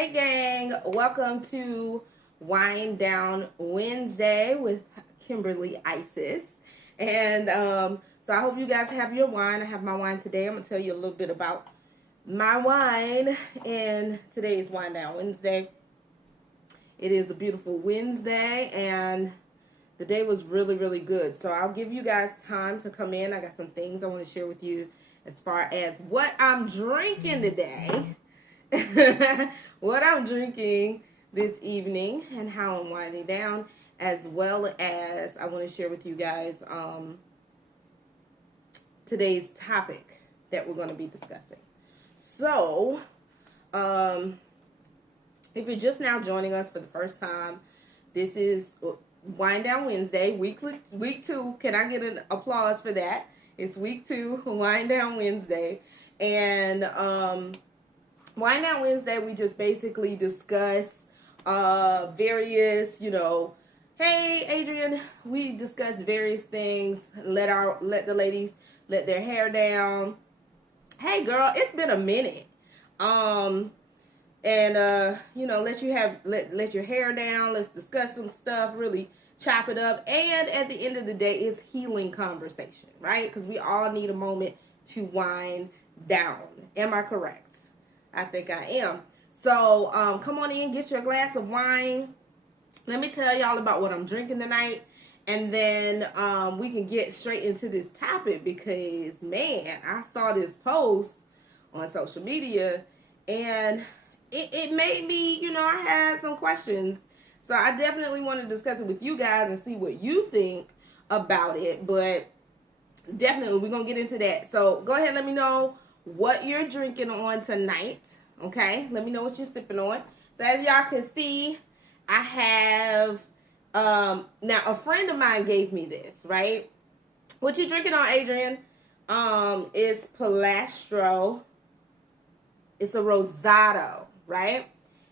Hey gang, welcome to Wind Down Wednesday with Kimberly Isis. And I hope you guys have your wine. I have my wine today. I'm going to tell you a little bit about my wine in today's Wind Down Wednesday. It is a beautiful Wednesday and the day was really, really good. So I'll give you guys time to come in. I got some things I want to share with you as far as what I'm drinking today. What I'm drinking this evening and how I'm winding down, as well as I want to share with you guys today's topic that we're going to be discussing. So, if you're just now joining us for the first time, this is Wind Down Wednesday, week 2. Can I get an applause for that? It's week 2, Wind Down Wednesday. And Wind Down Wednesday, we just basically discuss various, hey Adrian, we discuss various things, let the ladies let their hair down. Hey girl, it's been a minute. Let your hair down. Let's discuss some stuff, really chop it up. And at the end of the day, it's healing conversation, right? Because we all need a moment to wind down. Am I correct? I think I am. So come on in, get your glass of wine. Let me tell y'all about what I'm drinking tonight. And then we can get straight into this topic because, man, I saw this post on social media and it made me, I had some questions. So I definitely want to discuss it with you guys and see what you think about it. But definitely, we're going to get into that. So go ahead, let me know what you're drinking on tonight. Okay, let me know what you're sipping on. So as y'all can see, I have now a friend of mine gave me this, right? What you drinking on, Adrian? Is Palastro. It's a Rosado, right?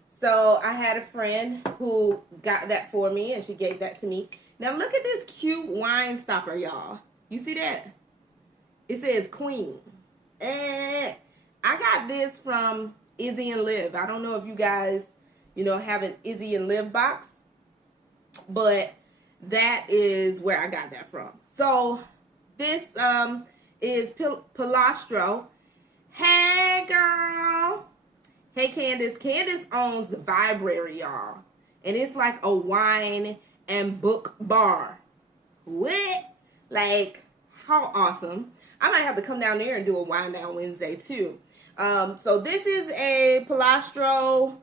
So I had a friend who got that for me and she gave that to me. Now look at this cute wine stopper, y'all. You see that? It says Queen. And I got this from Izzy and Liv. I don't know if you guys, have an Izzy and Liv box, but that is where I got that from. So this is Palastro. Hey girl. Hey Candace. Candace owns the Vibrary, y'all. And it's like a wine and book bar. What? Like, how awesome. I might have to come down there and do a Wind Down Wednesday too. So this is a Palastro.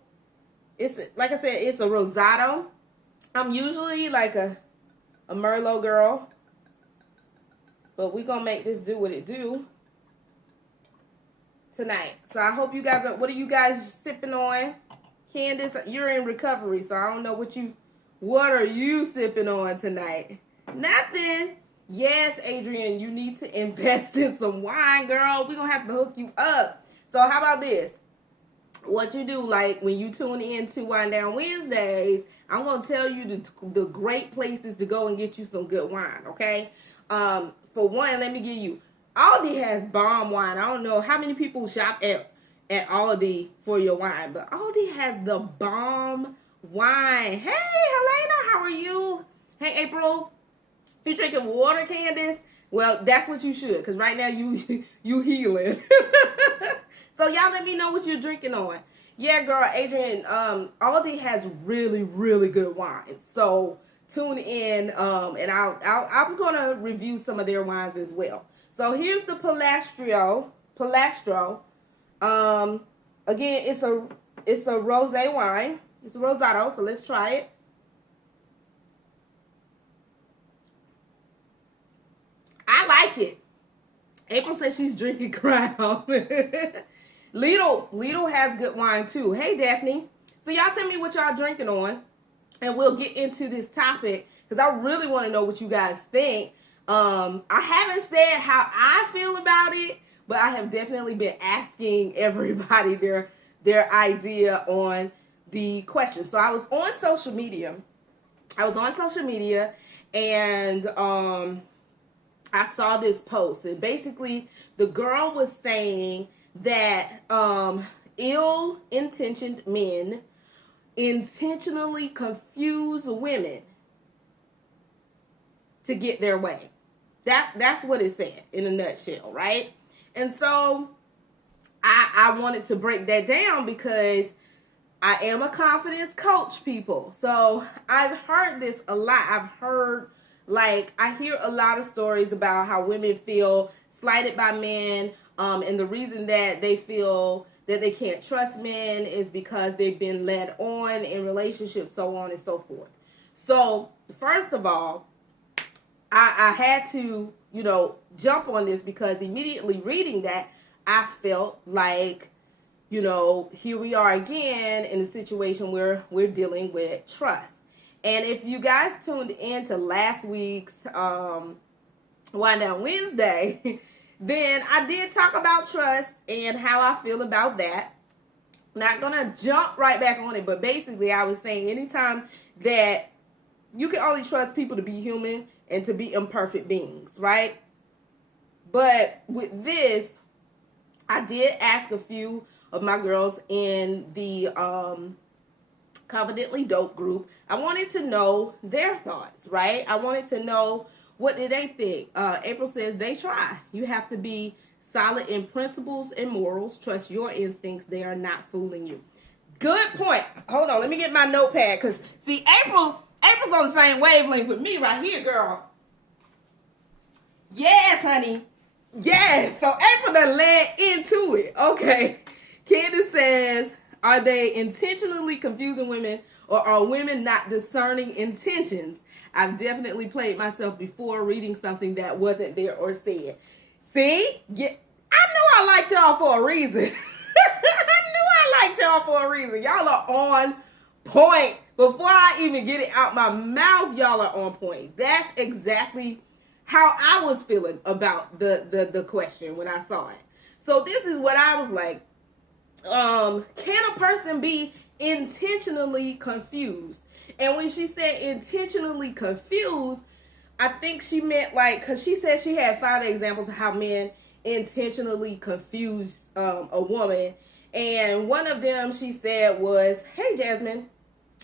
It's, like I said, it's a Rosado. I'm usually like a Merlot girl, but we're going to make this do what it do tonight. So I hope you guys what are you guys sipping on? Candace, you're in recovery, so I don't know what are you sipping on tonight? Nothing. Yes, Adrian, you need to invest in some wine, girl. We're going to have to hook you up. So how about this? What you do, like when you tune in to Wind Down Wednesdays, I'm going to tell you the great places to go and get you some good wine, okay? For one, let me give you, Aldi has bomb wine. I don't know how many people shop at Aldi for your wine, but Aldi has the bomb wine. Hey, Helena, how are you? Hey, April. You drinking water, Candace? Well, that's what you should, because right now you healing. So y'all let me know what you're drinking on. Yeah, girl, Adrian, Aldi has really, really good wines. So tune in, and I'm gonna review some of their wines as well. So here's the Palastro. Again, it's a rosé wine. It's a Rosado. So let's try it. I like it. April says she's drinking Crown. Lidl has good wine too. Hey, Daphne. So y'all tell me what y'all drinking on, and we'll get into this topic because I really want to know what you guys think. I haven't said how I feel about it, but I have definitely been asking everybody their idea on the question. So I was on social media. And I saw this post, and basically the girl was saying that ill-intentioned men intentionally confuse women to get their way. That's what it said in a nutshell, right? And so I wanted to break that down because I am a confidence coach, people. So I've heard this a lot. I hear a lot of stories about how women feel slighted by men. And the reason that they feel that they can't trust men is because they've been led on in relationships, so on and so forth. So first of all, I had to, jump on this because immediately reading that, I felt like, here we are again in a situation where we're dealing with trust. And if you guys tuned in to last week's Wind Down Wednesday, then I did talk about trust and how I feel about that. Not gonna jump right back on it, but basically I was saying anytime that you can only trust people to be human and to be imperfect beings, right? But with this, I did ask a few of my girls in the Confidently Dope group. I wanted to know their thoughts, right? I wanted to know, what did they think? April says they try. You have to be solid in principles and morals. Trust your instincts. They are not fooling you. Good point. Hold on. Let me get my notepad because, see, April's on the same wavelength with me right here, girl. Yes, honey. Yes. So April done led into it. Okay. Candace says, are they intentionally confusing women, or are women not discerning intentions? I've definitely played myself before reading something that wasn't there or said. See? Yeah, I knew I liked y'all for a reason. Y'all are on point. Before I even get it out my mouth, y'all are on point. That's exactly how I was feeling about the question when I saw it. So this is what I was like. Can a person be intentionally confused? And when she said intentionally confused, I think she meant because she said she had 5 examples of how men intentionally confuse a woman. And one of them she said was, hey, Jasmine.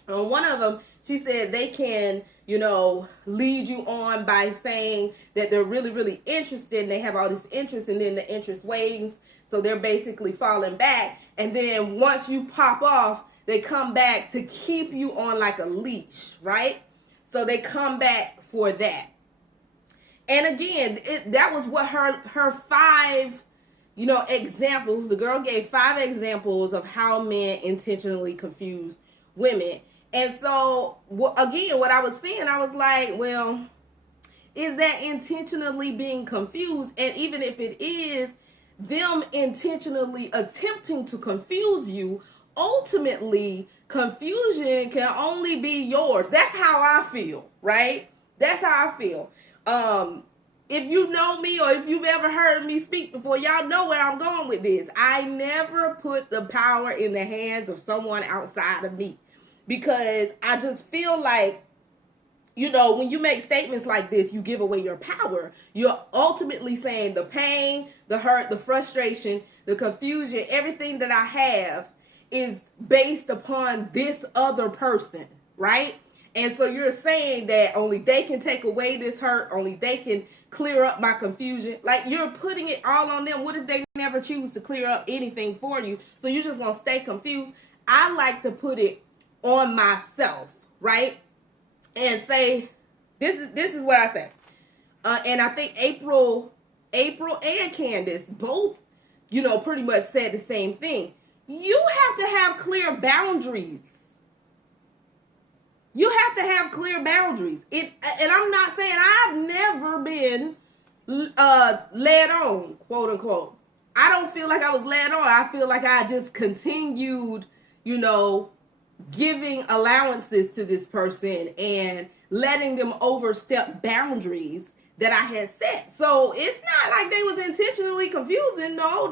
One of them, she said they can, lead you on by saying that they're really, really interested and they have all this interest, and then the interest wanes. So they're basically falling back. And then once you pop off, they come back to keep you on like a leash, right? So they come back for that. And again, that was what her 5, examples. The girl gave 5 examples of how men intentionally confuse women. And so, again, what I was seeing, I was like, well, is that intentionally being confused? And even if it is them intentionally attempting to confuse you, ultimately, confusion can only be yours. That's how I feel, right? That's how I feel. If you know me, or if you've ever heard me speak before, y'all know where I'm going with this. I never put the power in the hands of someone outside of me. Because I just feel like, when you make statements like this, you give away your power. You're ultimately saying the pain, the hurt, the frustration, the confusion, everything that I have is based upon this other person, right? And so you're saying that only they can take away this hurt, only they can clear up my confusion. Like, you're putting it all on them. What if they never choose to clear up anything for you? So you're just going to stay confused. I like to put it on myself, right? And say, this is what I say. And I think April and Candace both, pretty much said the same thing. You have to have clear boundaries. You have to have clear boundaries. And I'm not saying I've never been led on, quote unquote. I don't feel like I was led on. I feel like I just continued, giving allowances to this person and letting them overstep boundaries that I had set. So it's not like they was intentionally confusing. No,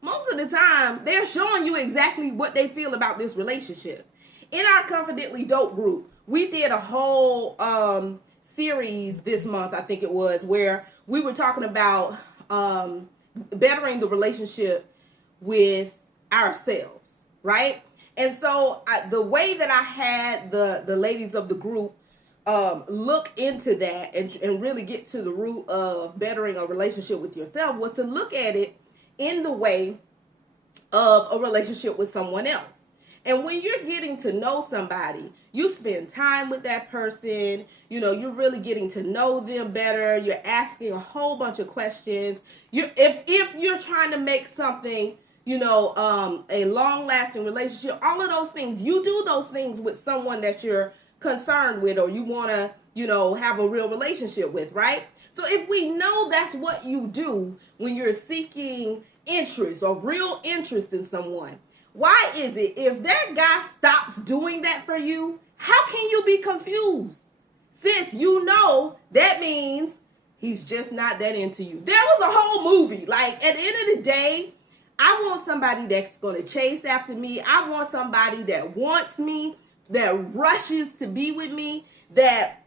most of the time they're showing you exactly what they feel about this relationship. In our Confidently Dope group, we did a whole series this month, I think it was, where we were talking about bettering the relationship with ourselves, right? And so the way that I had the ladies of the group look into that and really get to the root of bettering a relationship with yourself was to look at it in the way of a relationship with someone else. And when you're getting to know somebody, you spend time with that person, you're really getting to know them better. You're asking a whole bunch of questions. If you're trying to make something, a long-lasting relationship, all of those things, you do those things with someone that you're concerned with or you want to, have a real relationship with, right? So if we know that's what you do when you're seeking interest or real interest in someone, why is it if that guy stops doing that for you, how can you be confused? Since that means he's just not that into you. There was a whole movie. Like, at the end of the day, I want somebody that's going to chase after me. I want somebody that wants me, that rushes to be with me, that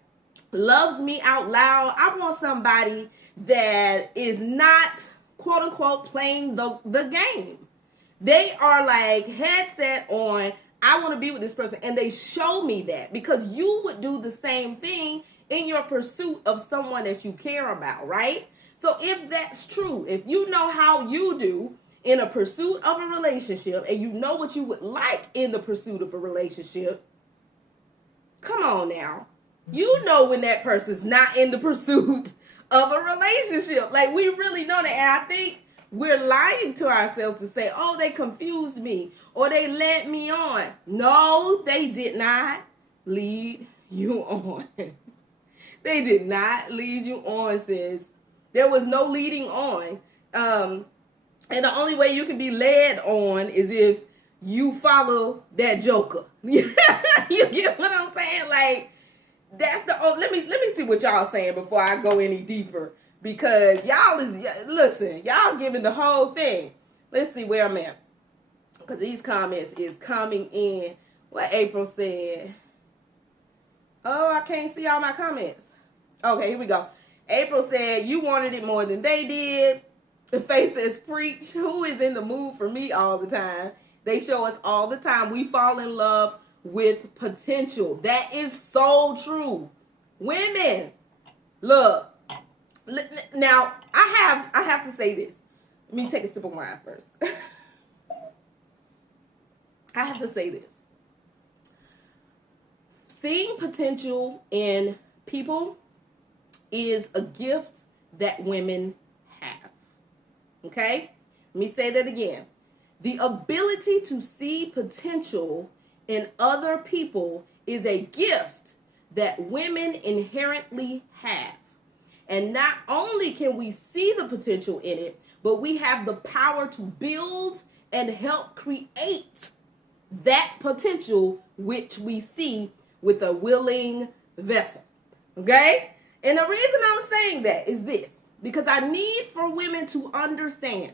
loves me out loud. I want somebody that is not, quote unquote, playing the game. They are like headset on, I want to be with this person. And they show me that because you would do the same thing in your pursuit of someone that you care about, right? So if that's true, if you know how you do in a pursuit of a relationship and you know what you would like in the pursuit of a relationship, come on now. You know when that person's not in the pursuit of a relationship. Like, we really know that. And I think we're lying to ourselves to say, oh, they confused me or they led me on. No, they did not lead you on. They did not lead you on, sis. There was no leading on. And the only way you can be led on is if you follow that joker. You get what I'm saying? Like, that's let me see what y'all saying before I go any deeper. Because y'all giving the whole thing. Let's see where I'm at. Because these comments is coming in. What April said. Oh, I can't see all my comments. Okay, here we go. April said, you wanted it more than they did. The face says, preach. Who is in the mood for me all the time? They show us all the time. We fall in love with potential. That is so true. Women, look. Now, I have to say this. Let me take a sip of wine first. I have to say this. Seeing potential in people is a gift that women have. Okay? Let me say that again. The ability to see potential in other people is a gift that women inherently have. And not only can we see the potential in it, but we have the power to build and help create that potential which we see with a willing vessel. Okay? And the reason I'm saying that is this, because I need for women to understand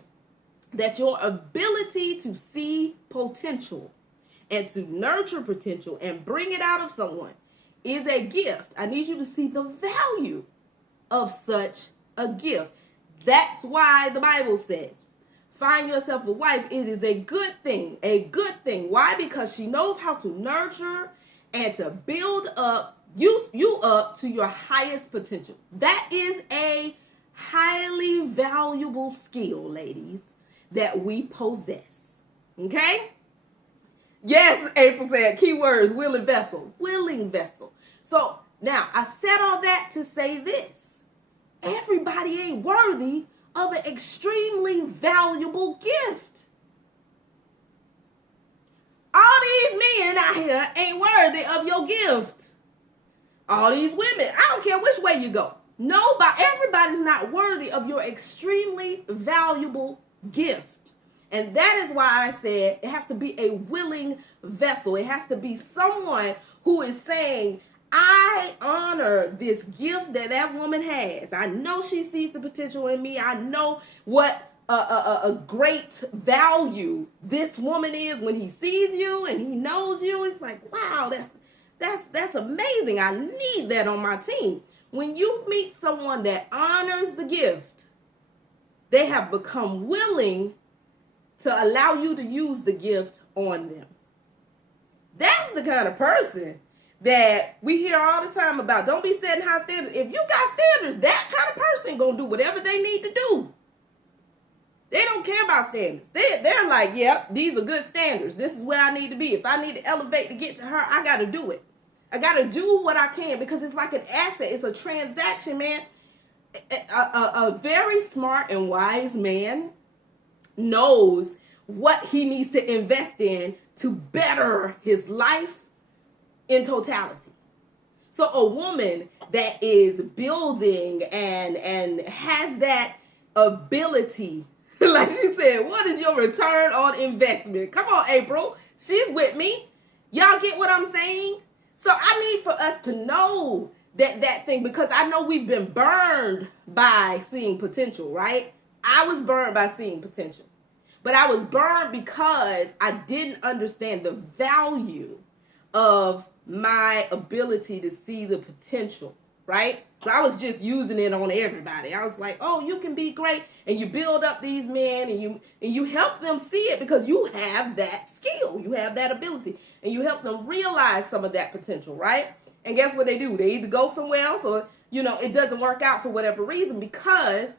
that your ability to see potential and to nurture potential and bring it out of someone is a gift. I need you to see the value of such a gift. That's why the Bible says, find yourself a wife. It is a good thing. A good thing. Why? Because she knows how to nurture and to build up you up to your highest potential. That is a highly valuable skill, ladies, that we possess. Okay? Yes, April said, keywords, willing vessel. Willing vessel. So now I said all that to say this. Everybody ain't worthy of an extremely valuable gift. All these men out here ain't worthy of your gift. All these women, I don't care which way you go. Everybody's not worthy of your extremely valuable gift. And that is why I said it has to be a willing vessel. It has to be someone who is saying, I honor this gift that woman has. I know she sees the potential in me. I know what a great value this woman is when he sees you and he knows you. It's like, wow, that's amazing. I need that on my team. When you meet someone that honors the gift they have become willing to allow you to use the gift on them. That's the kind of person that we hear all the time about. Don't be setting high standards. If you got standards, that kind of person gonna do whatever they need to do. They don't care about standards. They're like, yep, these are good standards. This is where I need to be. If I need to elevate to get to her, I got to do it. I got to do what I can because it's like an asset. It's a transaction, man. A very smart and wise man knows what he needs to invest in to better his life in totality. So a woman that is building and has that ability, like she said, what is your return on investment? Come on, April. She's with me. Y'all get what I'm saying? So I need for us to know that thing, because I know we've been burned by seeing potential, right? I was burned by seeing potential. But I was burned because I didn't understand the value of my ability to see the potential, right? So I was just using it on everybody. I was like, oh, you can be great. And you build up these men and you help them see it because you have that skill. You have that ability. And you help them realize some of that potential, right? And guess what they do? They either go somewhere else or, it doesn't work out for whatever reason, because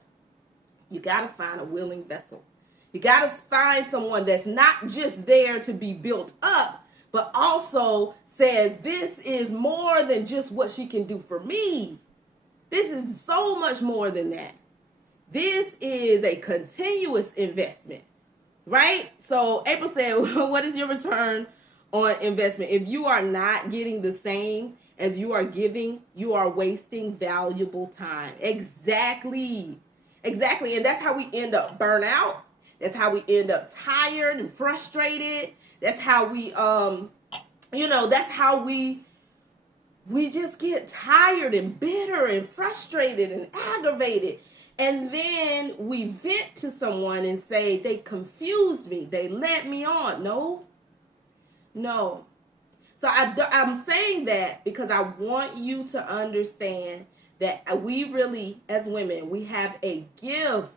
you got to find a willing vessel. You got to find someone that's not just there to be built up, but also says, this is more than just what she can do for me. This is so much more than that. This is a continuous investment, right? So April said, what is your return on investment? If you are not getting the same as you are giving, you are wasting valuable time. Exactly. And that's how we end up burnt out. That's how we end up tired and frustrated. That's how we, that's how we just get tired and bitter and frustrated and aggravated. And then we vent to someone and say, they confused me. They led me on. No. So I'm saying that because I want you to understand that we really, as women, we have a gift.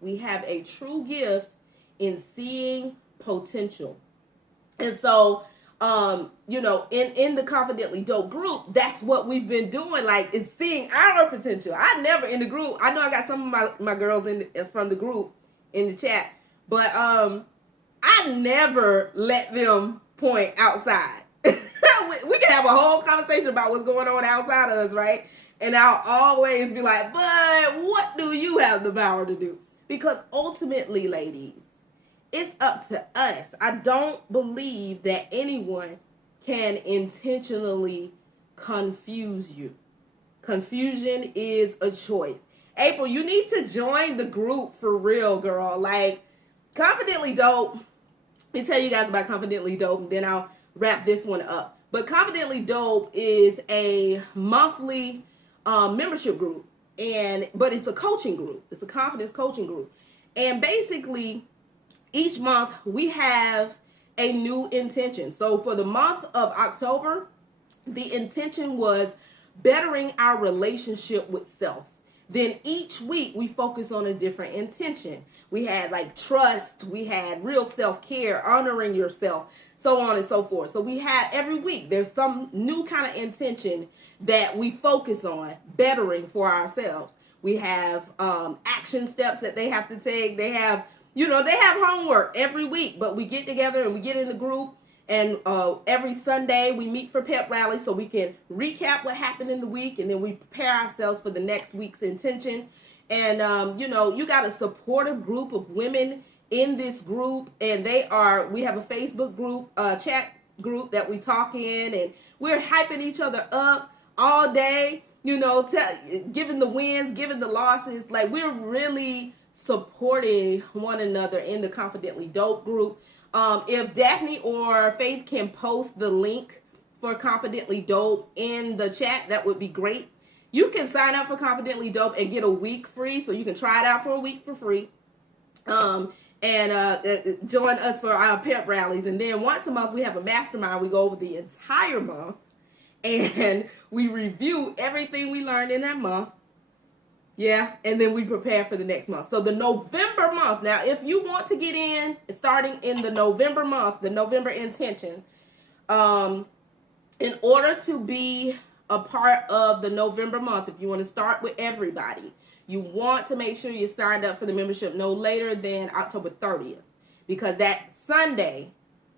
We have a true gift in seeing potential. And so, in the Confidently Dope group, that's what we've been doing. Like, is seeing our potential. I never in the group. I know I got some of my girls from the group in the chat, but I never let them point outside. We can have a whole conversation about what's going on outside of us, right? And I'll always be like, but what do you have the power to do? Because ultimately, ladies, it's up to us. I don't believe that anyone can intentionally confuse you. Confusion is a choice. April, you need to join the group for real, girl. Like, Confidently Dope. Let me tell you guys about Confidently Dope, and then I'll wrap this one up. But Confidently Dope is a monthly membership group, but it's a coaching group. It's a confidence coaching group. And basically, each month we have a new intention. So for the month of October, the intention was bettering our relationship with self. Then each week we focus on a different intention. We had like trust, we had real self-care, honoring yourself, so on and so forth. So we had every week, there's some new kind of intention that we focus on bettering for ourselves. We have action steps that they have to take. They have, they have homework every week, but we get together and we get in the group, and every Sunday we meet for pep rally so we can recap what happened in the week, and then we prepare ourselves for the next week's intention. And, you got a supportive group of women in this group, and we have a Facebook group, chat group that we talk in, and we're hyping each other up all day, giving the wins, giving the losses. Like, we're really supporting one another in the Confidently Dope group. If Daphne or Faith can post the link for Confidently Dope in the chat, that would be great. You can sign up for Confidently Dope and get a week free, so you can try it out for a week for free. And join us for our pep rallies. And then once a month, we have a mastermind. We go over the entire month, and we review everything we learned in that month. Yeah, and then we prepare for the next month. So the November month. Now, if you want to get in, starting in the November month, the November intention, in order to be a part of the November month, if you want to start with everybody, you want to make sure you're signed up for the membership no later than October 30th, because that Sunday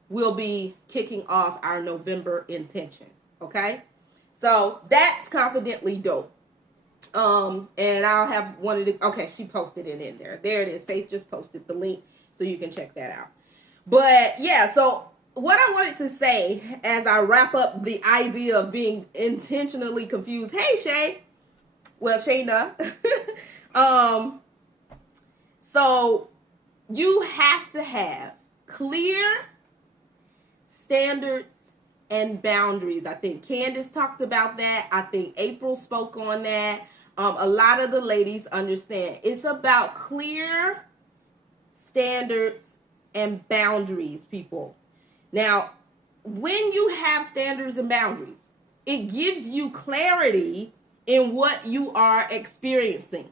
will be kicking off our November intention. Okay, so that's Confidently Dope. And I'll have one of the, okay, she posted it in there. There it is. Faith just posted the link so you can check that out. But yeah, so what I wanted to say as I wrap up the idea of being intentionally confused. Hey, Shay. Well, Shayna. So you have to have clear standards and boundaries. I think Candace talked about that. I think April spoke on that. A lot of the ladies understand. It's about clear standards and boundaries, people. Now, when you have standards and boundaries, it gives you clarity in what you are experiencing.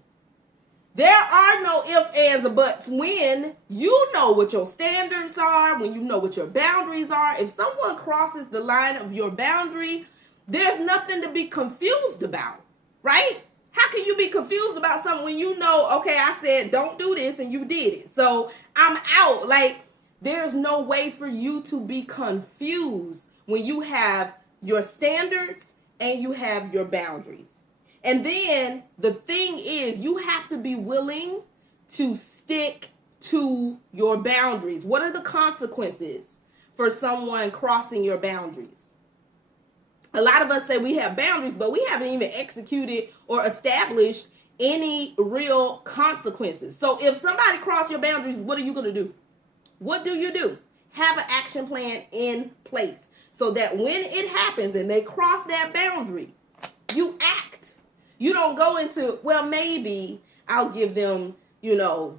There are no ifs, ands, or buts when you know what your standards are, when you know what your boundaries are. If someone crosses the line of your boundary, there's nothing to be confused about, right? How can you be confused about something when you know, okay, I said don't do this and you did it, so I'm out? Like, there's no way for you to be confused when you have your standards and you have your boundaries. And then the thing is, you have to be willing to stick to your boundaries. What are the consequences for someone crossing your boundaries? A lot of us say we have boundaries, but we haven't even executed or established any real consequences. So if somebody crosses your boundaries, what are you going to do? What do you do? Have an action plan in place so that when it happens and they cross that boundary, you act. You don't go into, well, maybe I'll give them,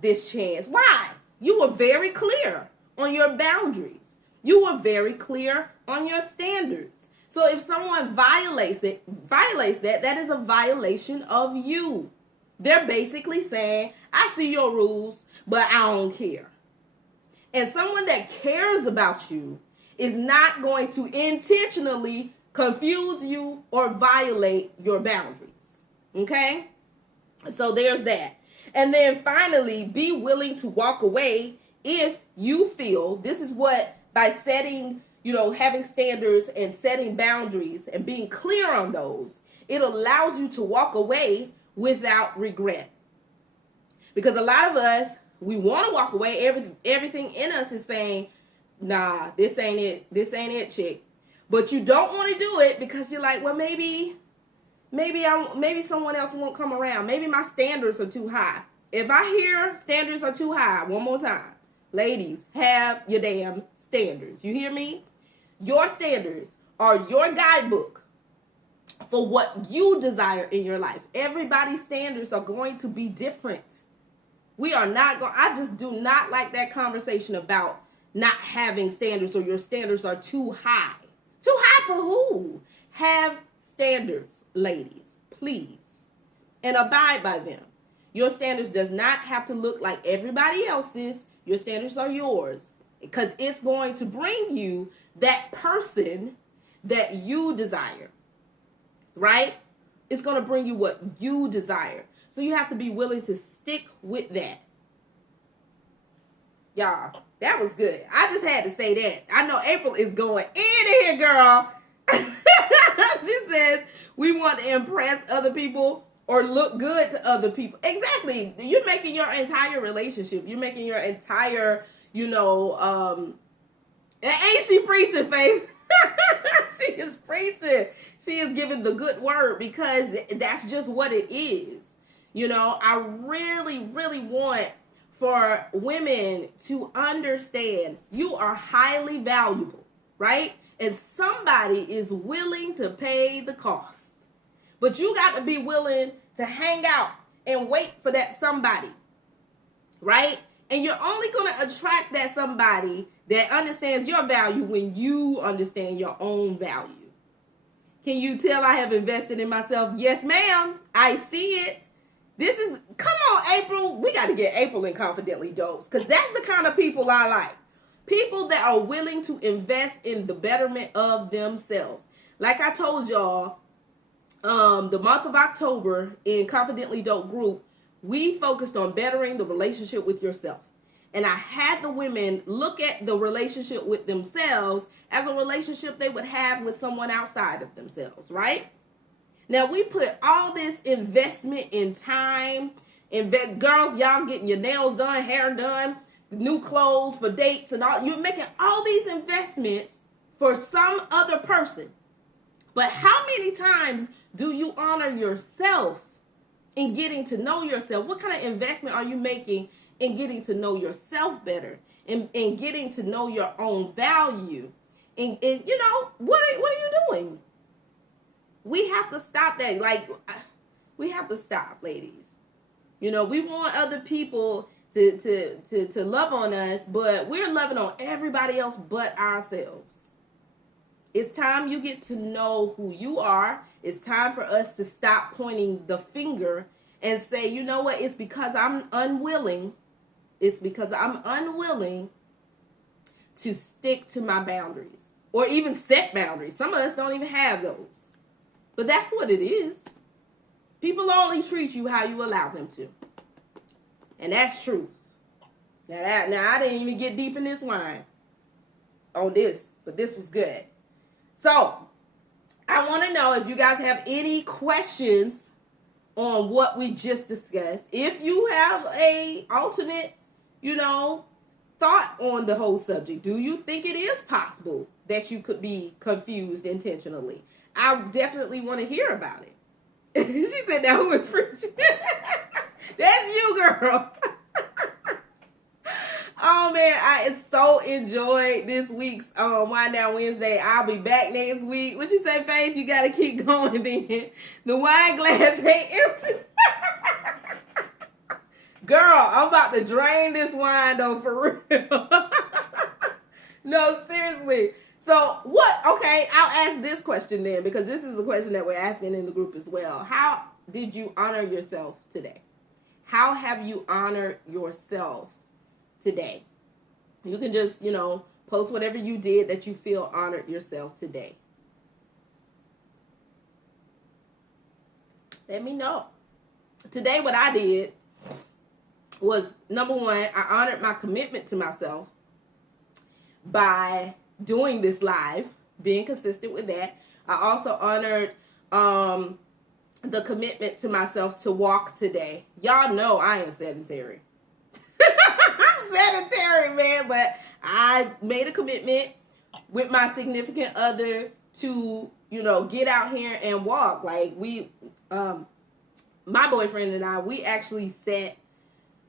this chance. Why? You were very clear on your boundaries. You were very clear on your standards. So if someone violates that, that is a violation of you. They're basically saying, I see your rules, but I don't care. And someone that cares about you is not going to intentionally confuse you or violate your boundaries. Okay? So there's that. And then finally, be willing to walk away if you feel, this is what, by setting, having standards and setting boundaries and being clear on those, it allows you to walk away without regret. Because a lot of us, we want to walk away. Everything in us is saying, nah, this ain't it. This ain't it, chick. But you don't want to do it because you're like, well, maybe someone else won't come around. Maybe my standards are too high. If I hear standards are too high, one more time, ladies, have your damn standards. You hear me? Your standards are your guidebook for what you desire in your life. Everybody's standards are going to be different. We are not going, I just do not like that conversation about not having standards or your standards are too high. Too high for who? Have standards, ladies, please, and abide by them. Your standards does not have to look like everybody else's. Your standards are yours because it's going to bring you that person that you desire, right? It's going to bring you what you desire. So you have to be willing to stick with that. Y'all, that was good. I just had to say that. I know April is going in here, girl. She says, we want to impress other people or look good to other people. Exactly. You're making your entire relationship. You're making your entire, ain't she preaching, Faith? She is preaching. She is giving the good word because that's just what it is. I really, really want for women to understand you are highly valuable, right? And somebody is willing to pay the cost. But you got to be willing to hang out and wait for that somebody, right? And you're only going to attract that somebody that understands your value when you understand your own value. Can you tell I have invested in myself? Yes, ma'am. I see it. This is, come on, April. We got to get April in Confidently Dopes, because that's the kind of people I like. People that are willing to invest in the betterment of themselves. Like I told y'all, the month of October in Confidently Dope group, we focused on bettering the relationship with yourself. And I had the women look at the relationship with themselves as a relationship they would have with someone outside of themselves, right? Now, we put all this investment in time, girls, y'all getting your nails done, hair done, new clothes for dates and all. You're making all these investments for some other person. But how many times do you honor yourself in getting to know yourself? What kind of investment are you making in getting to know yourself better? In getting to know your own value? And you know, what are you doing? We have to stop that. Like, we have to stop, ladies. You know, we want other people to love on us, but we're loving on everybody else but ourselves. It's time you get to know who you are. It's time for us to stop pointing the finger and say, you know what, it's because I'm unwilling. It's because I'm unwilling to stick to my boundaries or even set boundaries. Some of us don't even have those. But that's what it is. People only treat you how you allow them to. And that's true. Now I didn't even get deep in this wine on this, but this was good. So, I want to know if you guys have any questions on what we just discussed. If you have a alternate, you know, thought on the whole subject, do you think it is possible that you could be confused intentionally? I definitely want to hear about it. She said, now who is preaching? That's you, girl. Oh, man, I so enjoyed this week's Wind Down Wednesday. I'll be back next week. What you say, Faith? You got to keep going then. The wine glass ain't empty. Girl, I'm about to drain this wine, though, for real. No, seriously. So, okay, I'll ask this question then, because this is a question that we're asking in the group as well. How did you honor yourself today? How have you honored yourself today? You can just, you know, post whatever you did that you feel honored yourself today. Let me know. Today, what I did was, number one, I honored my commitment to myself by doing this live, being consistent with that. I also honored the commitment to myself to walk today. Y'all know I am sedentary. I'm sedentary, man, but I made a commitment with my significant other to, you know, get out here and walk. Like, my boyfriend and I, we actually set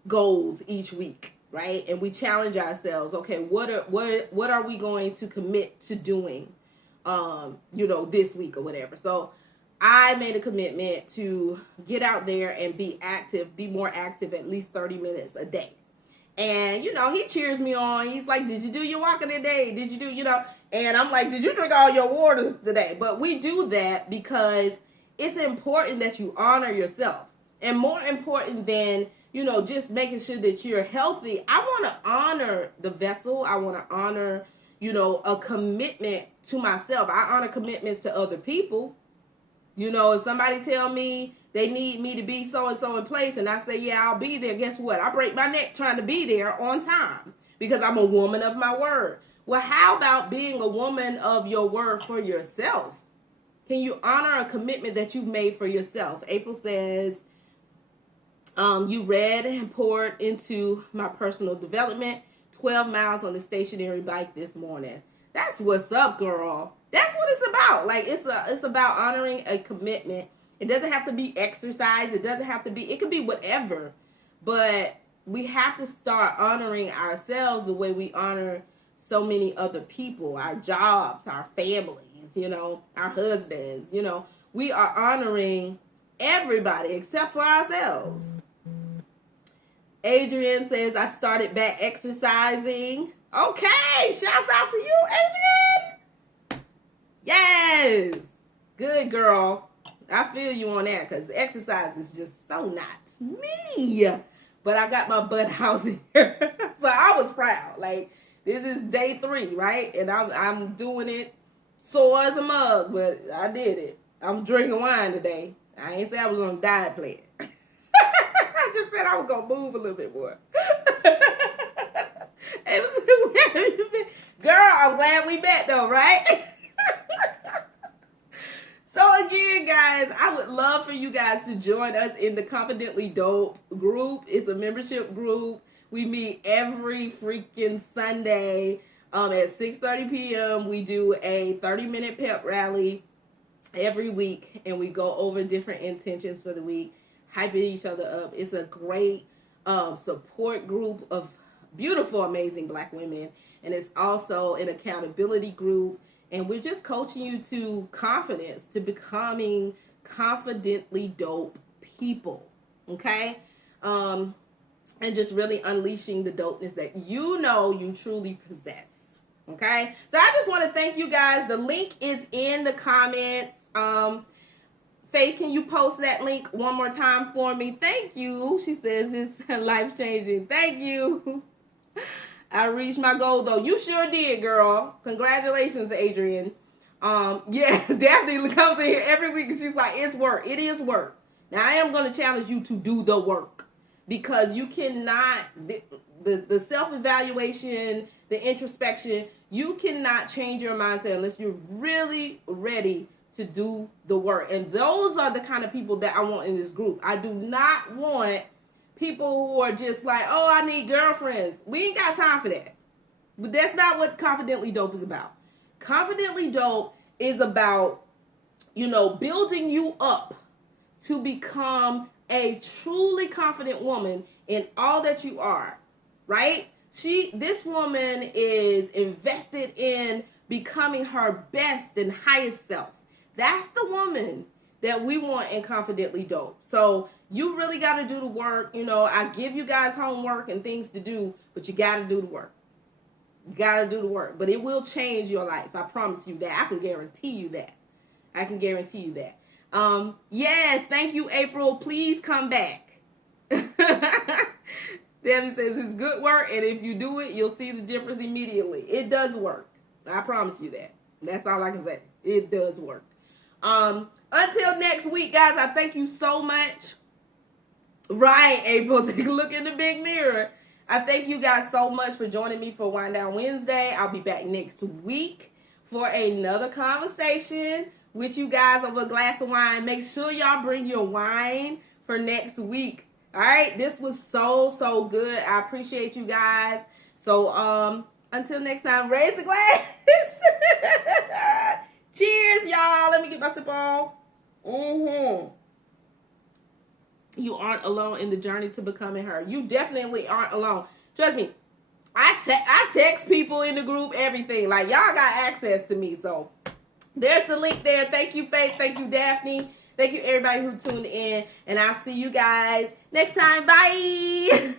goals each week, right? And we challenge ourselves. Okay, what are we going to commit to doing, you know, this week or whatever. So I made a commitment to get out there and be more active at least 30 minutes a day. And, you know, he cheers me on. He's like, did you do your walking today? Did you do, you know? And I'm like, did you drink all your water today? But we do that because it's important that you honor yourself. And more important than, you know, just making sure that you're healthy, I want to honor the vessel. I want to honor, you know, a commitment to myself. I honor commitments to other people. You know, if somebody tell me they need me to be so-and-so in place and I say, yeah, I'll be there, guess what? I break my neck trying to be there on time because I'm a woman of my word. Well, how about being a woman of your word for yourself? Can you honor a commitment that you've made for yourself? April says, you read and poured into my personal development, 12 miles on the stationary bike this morning. That's what's up, girl. That's what it's about. Like, it's about honoring a commitment. It doesn't have to be exercise. It doesn't have to be, it could be whatever. But we have to start honoring ourselves the way we honor so many other people, our jobs, our families, you know, our husbands, you know. We are honoring everybody except for ourselves. Adrian says, I started back exercising. Okay, shouts out to you, Adrian. Yes. Good girl. I feel you on that because exercise is just so not me. But I got my butt out there. So I was proud. Like, this is day 3, right? And I'm doing it sore as a mug, but I did it. I'm drinking wine today. I ain't say I was on a diet plan. I just said I was going to move a little bit more. Girl, I'm glad we met though, right? So again, guys, I would love for you guys to join us in the Confidently Dope group. It's a membership group. We meet every freaking Sunday at 6:30 p.m. We do a 30-minute pep rally every week, and we go over different intentions for the week, hyping each other up. It's a great support group of beautiful, amazing Black women, and it's also an accountability group. And we're just coaching you to confidence, to becoming confidently dope people, okay? And just really unleashing the dopeness that you know you truly possess, okay? So I just want to thank you guys. The link is in the comments. Faith, can you post that link one more time for me? Thank you. She says it's life-changing. Thank you. I reached my goal though. You sure did, girl. Congratulations, Adrian. Yeah, Daphne comes in here every week and she's like, it's work. It is work. Now I am going to challenge you to do the work, because you cannot, the self-evaluation, the introspection, you cannot change your mindset unless you're really ready to do the work. And those are the kind of people that I want in this group. I do not want people who are just like, oh, I need girlfriends. We ain't got time for that. But that's not what Confidently Dope is about. Confidently Dope is about, building you up to become a truly confident woman in all that you are, right? This woman is invested in becoming her best and highest self. That's the woman that we want in Confidently Dope. So you really got to do the work. I give you guys homework and things to do, but you got to do the work. You got to do the work. But it will change your life. I promise you that. I can guarantee you that. Yes, thank you, April. Please come back. Debbie says it's good work, and if you do it, you'll see the difference immediately. It does work. I promise you that. That's all I can say. It does work. Until next week, guys, I thank you so much. Right, April, take a look in the big mirror. I thank you guys so much for joining me for Wind Down Wednesday. I'll be back next week for another conversation with you guys over a glass of wine. Make sure y'all bring your wine for next week. All right, this was so good. I appreciate you guys. So until next time, raise the glass. Cheers, y'all. Let me get my sip on. You aren't alone in the journey to becoming her. You definitely aren't alone. Trust me. I text people in the group, everything. Like, y'all got access to me. So there's the link there. Thank you, Faith. Thank you, Daphne. Thank you, everybody who tuned in. And I'll see you guys next time. Bye.